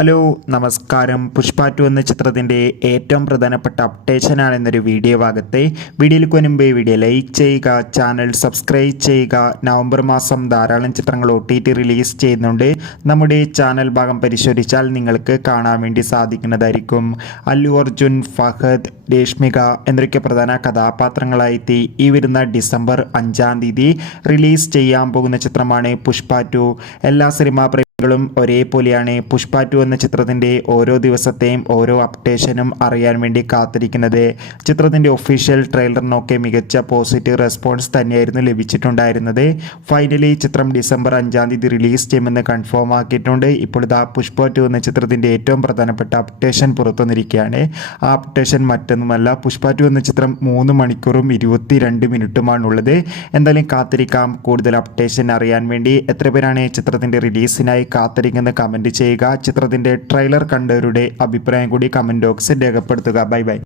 Hello നമസ്കാരം. പുഷ്പ 2 എന്ന ചിത്രത്തിൻ്റെ ഏറ്റവും പ്രധാനപ്പെട്ട അപ്ഡേഷനാണെന്നൊരു വീഡിയോ ഭാഗത്തെ വീഡിയോയിലേക്ക് മുൻപ് വീഡിയോ ലൈക്ക് ചെയ്യുക, ചാനൽ സബ്സ്ക്രൈബ് ചെയ്യുക. നവംബർ മാസം ധാരാളം ചിത്രങ്ങൾ OTT റിലീസ് ചെയ്യുന്നുണ്ട്. നമ്മുടെ ചാനൽ ഭാഗം പരിശോധിച്ചാൽ നിങ്ങൾക്ക് കാണാൻ വേണ്ടി സാധിക്കുന്നതായിരിക്കും. അല്ലു അർജുൻ, ഫഹദ്, രേഷ്മിക എന്നൊക്കെ പ്രധാന കഥാപാത്രങ്ങളായി ഈ വരുന്ന ഡിസംബർ 5-ാം തീയതി റിലീസ് ചെയ്യാൻ പോകുന്ന ചിത്രമാണ് പുഷ്പ 2. എല്ലാ സിനിമാ ും ഒരേപോലെയാണ് പുഷ്പ 2 എന്ന ചിത്രത്തിൻ്റെ ഓരോ ദിവസത്തെയും ഓരോ അപ്ഡേഷനും അറിയാൻ വേണ്ടി കാത്തിരിക്കുന്നത്. ചിത്രത്തിൻ്റെ ഒഫീഷ്യൽ ട്രെയിലറിനൊക്കെ മികച്ച പോസിറ്റീവ് റെസ്പോൺസ് തന്നെയായിരുന്നു ലഭിച്ചിട്ടുണ്ടായിരുന്നത്. ഫൈനലി ചിത്രം ഡിസംബർ 5-ാം തീയതി റിലീസ് ചെയ്യുമെന്ന് കൺഫേം ആക്കിയിട്ടുണ്ട്. ഇപ്പോൾ ഇതാ പുഷ്പ 2 എന്ന ചിത്രത്തിൻ്റെ ഏറ്റവും പ്രധാനപ്പെട്ട അപ്ഡേഷൻ പുറത്തുവന്നിരിക്കുകയാണ്. ആ അപ്ഡേഷൻ മറ്റൊന്നുമല്ല, പുഷ്പ 2 എന്ന ചിത്രം 3 മണിക്കൂറും 22 മിനിറ്റുമാണുള്ളത്. എന്തായാലും കാത്തിരിക്കാം കൂടുതൽ അപ്ഡേഷൻ അറിയാൻ വേണ്ടി. എത്ര പേരാണ് ചിത്രത്തിൻ്റെ റിലീസിനായി കാത്തിരിക്കുന്ന കമൻറ്റ് ചെയ്യുക. ചിത്രത്തിൻ്റെ ട്രെയിലർ കണ്ടവരുടെ അഭിപ്രായം കൂടി കമൻറ്റ് ബോക്സിൽ രേഖപ്പെടുത്തുക. Bye bye.